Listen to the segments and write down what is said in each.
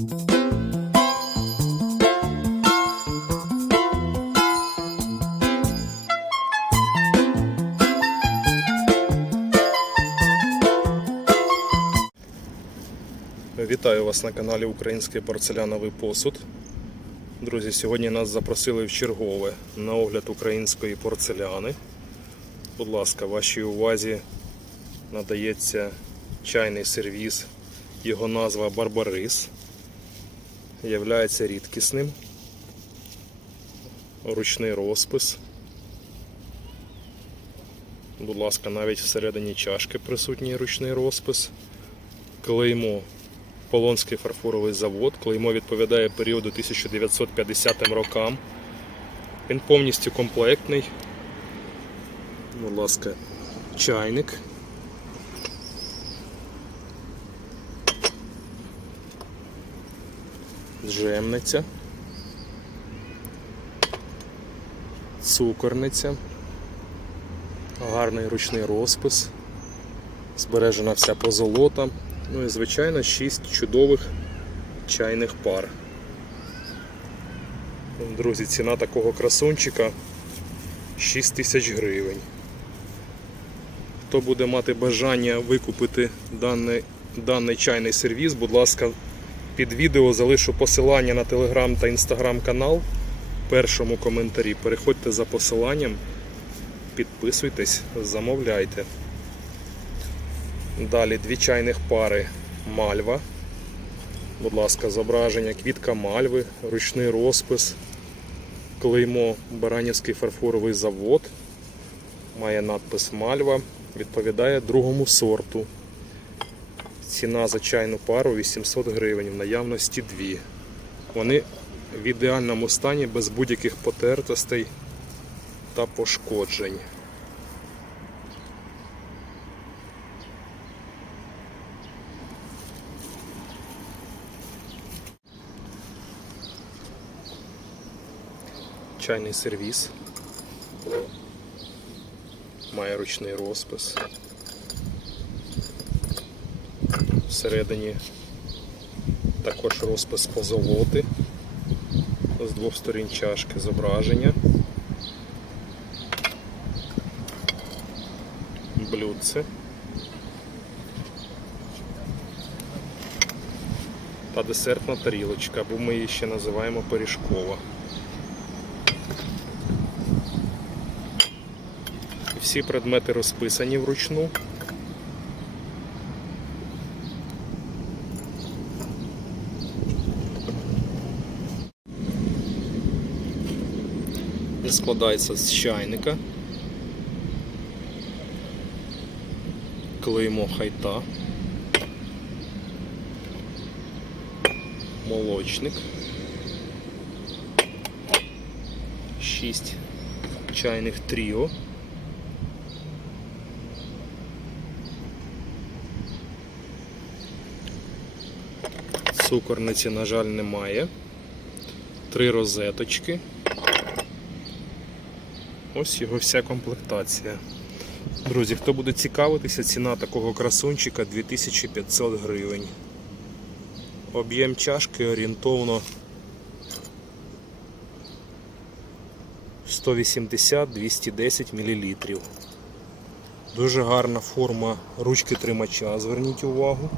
Вітаю вас на каналі Український порцеляновий посуд. Друзі, сьогодні нас запросили в чергове на огляд української порцеляни. Будь ласка, вашій увазі надається чайний сервіз. Його назва Барбарис. Являється рідкісним. Ручний розпис. Будь ласка, навіть всередині чашки присутній ручний розпис. Клеймо Полонський фарфоровий завод. Клеймо відповідає періоду 1950 рокам. Він повністю комплектний. Будь ласка, чайник. Джемниця. Цукорниця. Гарний ручний розпис. Збережена вся позолота. Ну і звичайно 6 чудових чайних пар. Друзі, ціна такого красунчика 6 тисяч гривень. Хто буде мати бажання викупити даний, даний чайний сервіс, будь ласка, під відео залишу посилання на телеграм та інстаграм канал в першому коментарі. Переходьте за посиланням, підписуйтесь, замовляйте. Далі дві чайних пари мальва. Будь ласка, зображення квітка мальви, ручний розпис, клеймо Баранівський фарфоровий завод. Має надпис Мальва, відповідає другому сорту. Ціна за чайну пару 800 гривень, в наявності дві. Вони в ідеальному стані без будь-яких потертостей та пошкоджень. Чайний сервіс. Має ручний розпис. Всередині також розпис позолоти. З двох сторін чашки зображення. Блюдце. Та десертна тарілочка, або ми її ще називаємо пиріжкова. Всі предмети розписані вручну. Складається з чайника. Клеймо хайта. Молочник. Шість чайних тріо. Цукорниці, на жаль, немає. Три розеточки. Ось його вся комплектація. Друзі, хто буде цікавитися, ціна такого красунчика 2500 гривень. Об'єм чашки орієнтовно 180-210 мл. Дуже гарна форма ручки тримача, зверніть увагу.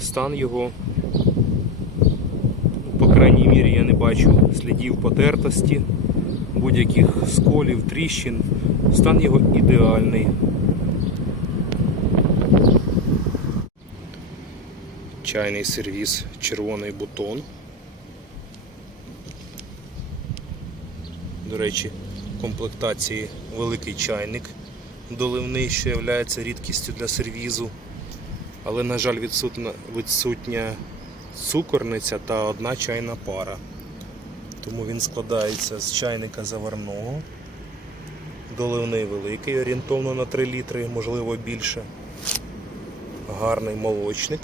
Стан його, крайній мірі, я не бачу слідів потертості, будь-яких сколів, тріщин. Стан його ідеальний. Чайний сервіс, червоний бутон. До речі, в комплектації великий чайник доливний, що є рідкістю для сервізу. Але, на жаль, відсутня, відсутня цукорниця та одна чайна пара. Тому він складається з чайника заварного, доливний великий, орієнтовно на 3 літри, можливо більше. Гарний молочник.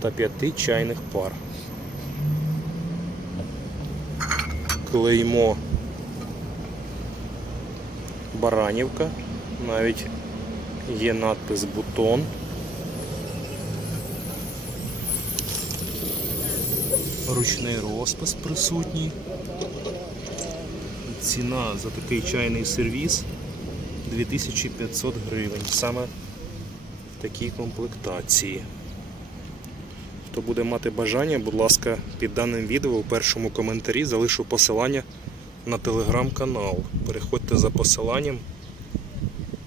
Та п'яти чайних пар. Клеймо Баранівка. Навіть є надпис бутон. Ручний розпис присутній. Ціна за такий чайний сервіс 2500 гривень. Саме в такій комплектації. Хто буде мати бажання, будь ласка, під даним відео у першому коментарі залишу посилання на телеграм-канал. Переходьте за посиланням,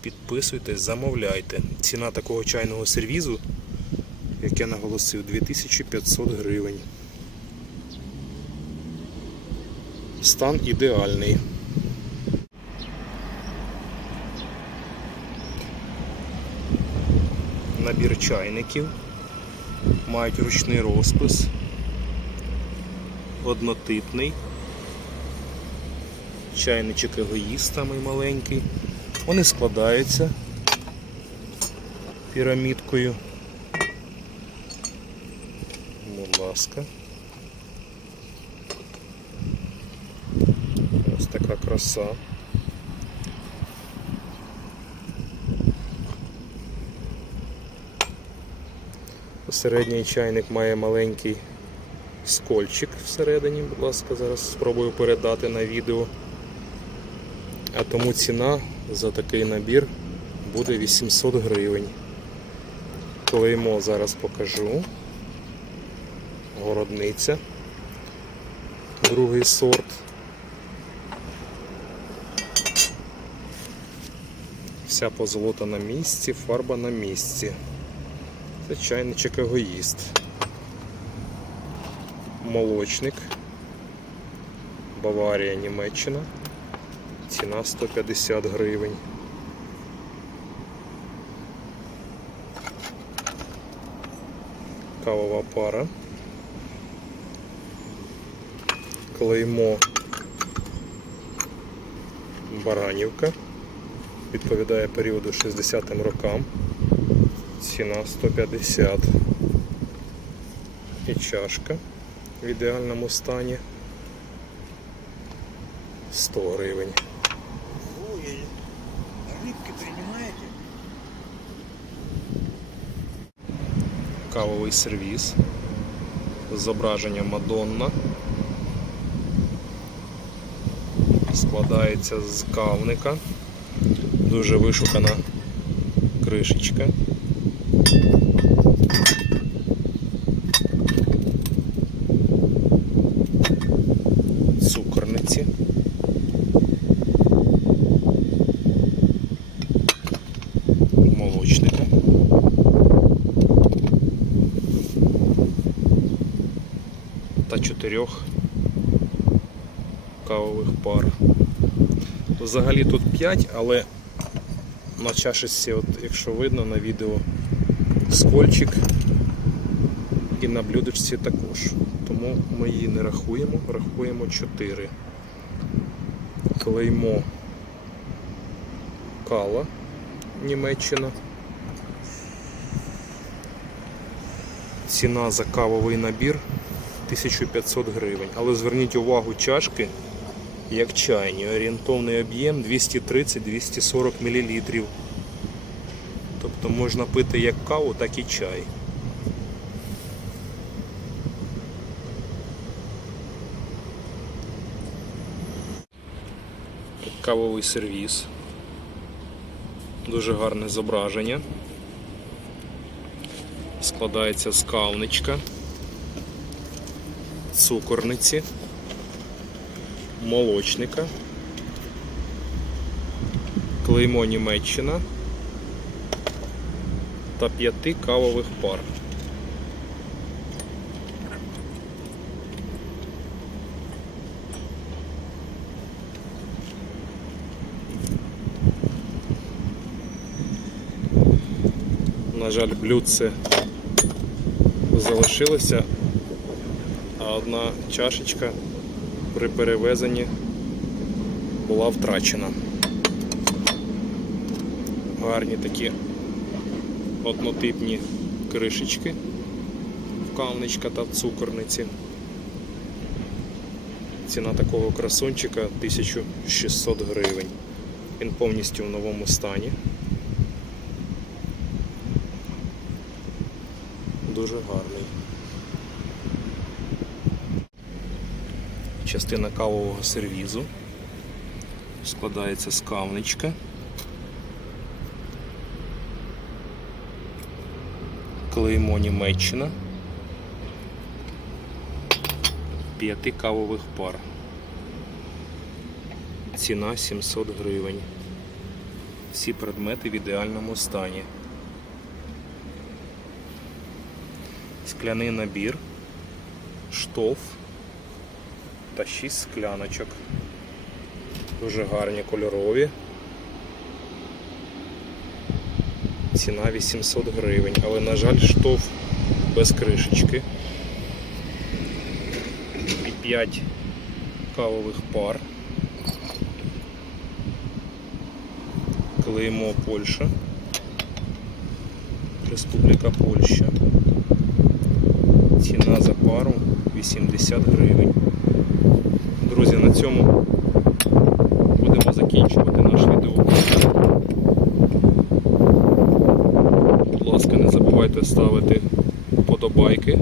підписуйтесь, замовляйте. Ціна такого чайного сервізу, як я наголосив, 2500 гривень. Стан ідеальний. Набір чайників. Мають ручний розпис. Однотипний. Чайничок егоїст самий маленький. Вони складаються пірамідкою. Будь ласка. Ось така краса. Середній чайник має маленький скольчик всередині, будь ласка, зараз спробую передати на відео. А тому ціна за такий набір буде 800 гривень. Клеймо зараз покажу. Городниця. Другий сорт. Вся позолота на місці, фарба на місці. Це чайничок егоїст. Молочник. Баварія, Німеччина. Ціна 150 гривень. Кавова пара. Клеймо Баранівка. Відповідає періоду 60-м рокам. Ціна 150. І чашка в ідеальному стані 100 гривень. Кавовий сервіс. Зображення Мадонна. Складається з кавника. Дуже вишукана кришечка. Цукорниці. Молочника. та чотирьох кавових пар. Взагалі тут 5, але на чашечці, от, якщо видно на відео, скольчик і на блюдечці також. Тому ми її не рахуємо, рахуємо 4. Клеймо Кала Німеччина. Ціна за кавовий набір 1500 гривень. Але зверніть увагу чашки як чайні. Орієнтовний об'єм 230-240 мл. Тобто можна пити як каву, так і чай. Кавовий сервіс. Дуже гарне зображення. Складається з кавничка цукорниці, молочника, клеймо Німеччина та п'яти кавових пар. На жаль, блюдце залишилося, а одна чашечка при перевезенні була втрачена. Гарні такі однотипні кришечки в кавничка та цукорниці. Ціна такого красунчика 1600 гривень. Він повністю в новому стані. Дуже гарний. Частина кавового сервізу. Складається з кавничка. Клеймо Німеччина. П'яти кавових пар. Ціна 700 гривень. Всі предмети в ідеальному стані. Скляний набір, штоф та 6 скляночок. Дуже гарні кольорові. Ціна 800 гривень, але, на жаль, штоф без кришечки. І 5 кавових пар. Клеймо Польща. Республіка Польща. Ціна за пару 80 гривень. Друзі, на цьому будемо закінчувати наш відео. Будь ласка, не забувайте ставити вподобайки.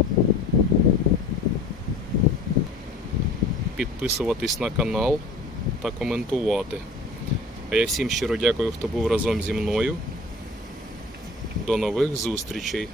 Підписуватись на канал та коментувати. А я всім щиро дякую, хто був разом зі мною. До нових зустрічей!